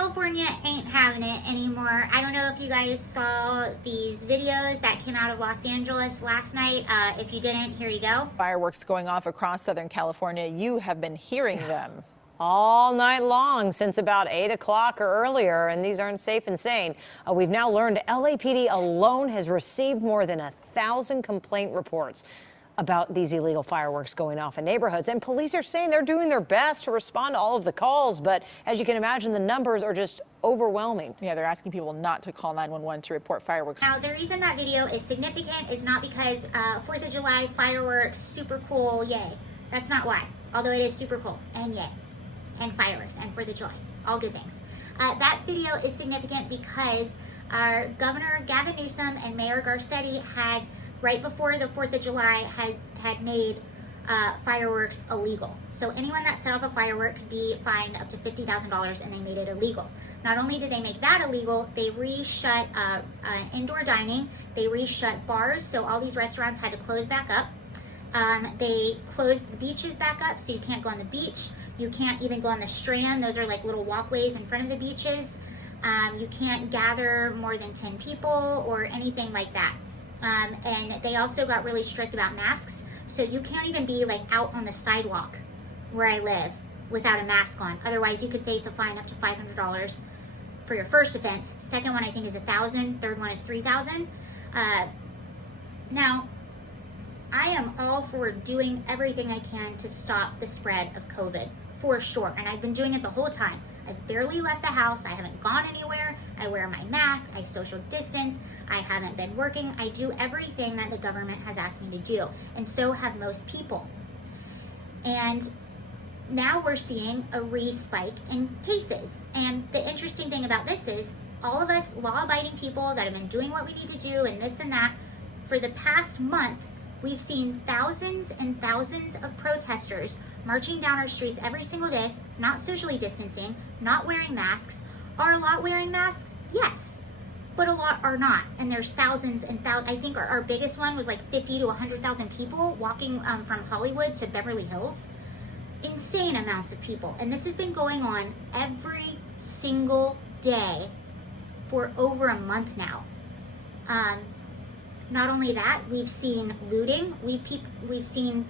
California ain't having it anymore. I don't know if you guys saw these videos that came out of Los Angeles last night. If you didn't, here you go. Fireworks going off across Southern California. You have been hearing them all night long since about 8 o'clock or earlier, and these aren't safe and sane. We've now learned LAPD alone has received more than 1,000 complaint reports about these illegal fireworks going off in neighborhoods. And police are saying they're doing their best to respond to all of the calls. But as you can imagine, the numbers are just overwhelming. Yeah, they're asking people not to call 911 to report fireworks. Now, the reason that video is significant is not because 4th of July fireworks, super cool, yay. That's not why. Although it is super cool, and yay. And fireworks, and 4th of July. All good things. That video is significant because our Governor Gavin Newsom and Mayor Garcetti had, right before the 4th of July, had made fireworks illegal. So anyone that set off a firework could be fined up to $50,000, and they made it illegal. Not only did they make that illegal, they re-shut indoor dining, they re-shut bars, so all these restaurants had to close back up. They closed the beaches back up, so you can't go on the beach. You can't even go on the Strand. Those are like little walkways in front of the beaches. You can't gather more than 10 people or anything like that. And they also got really strict about masks. So you can't even be like out on the sidewalk where I live without a mask on. Otherwise, you could face a fine up to $500 for your first offense. Second one, I think, is $1,000. Third one is $3,000. Now, I am all for doing everything I can to stop the spread of COVID, for sure. And I've been doing it the whole time. I've barely left the house. I haven't gone anywhere. I wear my mask. I social distance. I haven't been working. I do everything that the government has asked me to do. And so have most people. And now we're seeing a re-spike in cases. And the interesting thing about this is all of us law-abiding people that have been doing what we need to do and this and that, for the past month, we've seen thousands and thousands of protesters marching down our streets every single day, not socially distancing, not wearing masks. Are a lot wearing masks? Yes, but a lot are not. And there's thousands and thousands. I think our biggest one was like 50 to 100,000 people walking from Hollywood to Beverly Hills. Insane amounts of people. And this has been going on every single day for over a month now. Not only that, we've seen looting, we've seen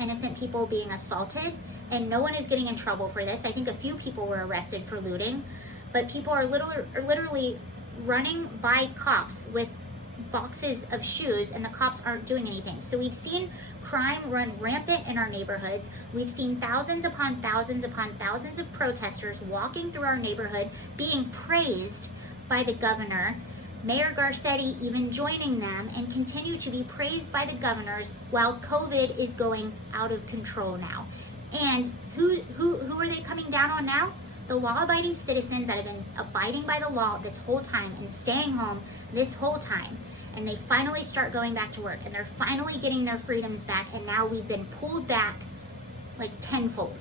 innocent people being assaulted, and no one is getting in trouble for this. I think a few people were arrested for looting, but people are literally running by cops with boxes of shoes, and the cops aren't doing anything. So we've seen crime run rampant in our neighborhoods. We've seen thousands upon thousands upon thousands of protesters walking through our neighborhood, being praised by the governor, Mayor Garcetti even joining them, and continue to be praised by the governors while COVID is going out of control now. And who are they coming down on now? The law-abiding citizens that have been abiding by the law this whole time and staying home this whole time. And they finally start going back to work, and they're finally getting their freedoms back, and now we've been pulled back like tenfold,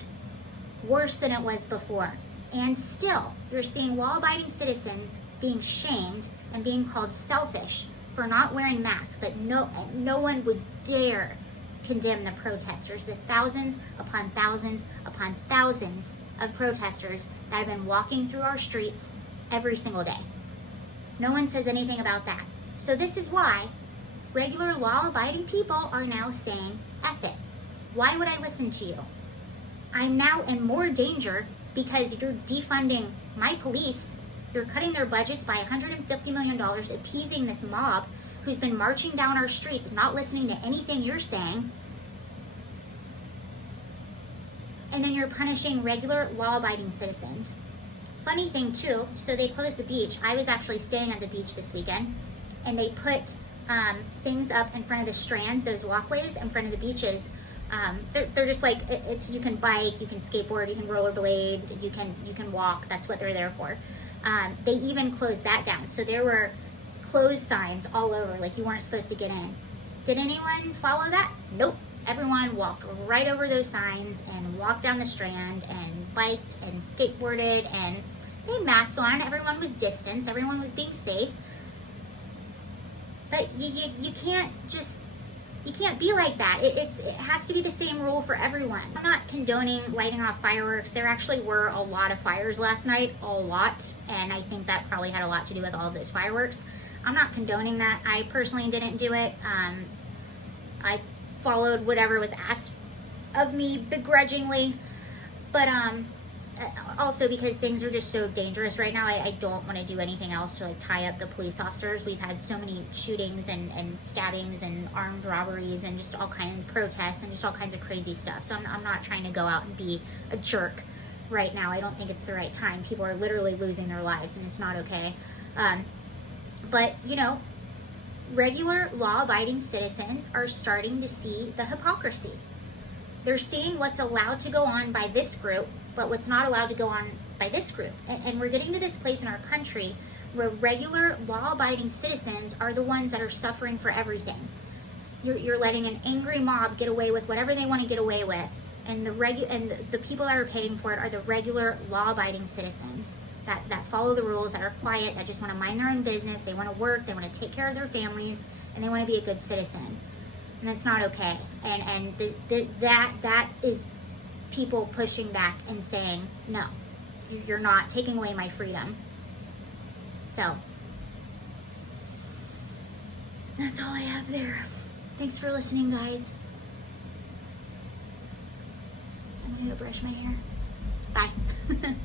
worse than it was before. And still, you're seeing law-abiding citizens being shamed and being called selfish for not wearing masks, but no one would dare condemn the protesters, the thousands upon thousands upon thousands of protesters that have been walking through our streets every single day. No one says anything about that. So this is why regular law-abiding people are now saying, F it. Why would I listen to you? I'm now in more danger because you're defunding my police. You're cutting their budgets by $150 million, appeasing this mob who's been marching down our streets, not listening to anything you're saying. And then you're punishing regular law-abiding citizens. Funny thing too, so they closed the beach. I was actually staying at the beach this weekend, and they put things up in front of the strands, those walkways in front of the beaches. They're just like, you can bike, you can skateboard, you can rollerblade, you can walk. That's what they're there for. They even closed that down. So there were closed signs all over, like you weren't supposed to get in. Did anyone follow that? Nope. Everyone walked right over those signs and walked down the Strand and biked and skateboarded, and they had masks on. Everyone was distanced. Everyone was being safe. But you can't just You can't be like that. It has to be the same rule for everyone. I'm not condoning lighting off fireworks. There actually were a lot of fires last night, a lot, and I think that probably had a lot to do with all of those fireworks. I'm not condoning that. I personally didn't do it. I followed whatever was asked of me begrudgingly, but also because things are just so dangerous right now, I don't want to do anything else to like tie up the police officers. We've had so many shootings and stabbings and armed robberies and just all kinds of protests and just all kinds of crazy stuff. So I'm not trying to go out and be a jerk right now. I don't think it's the right time. People are literally losing their lives and it's not okay. But you know, regular law-abiding citizens are starting to see the hypocrisy. They're seeing what's allowed to go on by this group, but what's not allowed to go on by this group. And we're getting to this place in our country where regular law-abiding citizens are the ones that are suffering for everything. You're letting an angry mob get away with whatever they want to get away with, and the people that are paying for it are the regular law-abiding citizens that follow the rules, that are quiet, that just want to mind their own business. They want to work, they want to take care of their families, and they want to be a good citizen. And that's not okay. And that is people pushing back and saying, no, you're not taking away my freedom. So that's all I have there. Thanks for listening, guys. I'm gonna go brush my hair. Bye.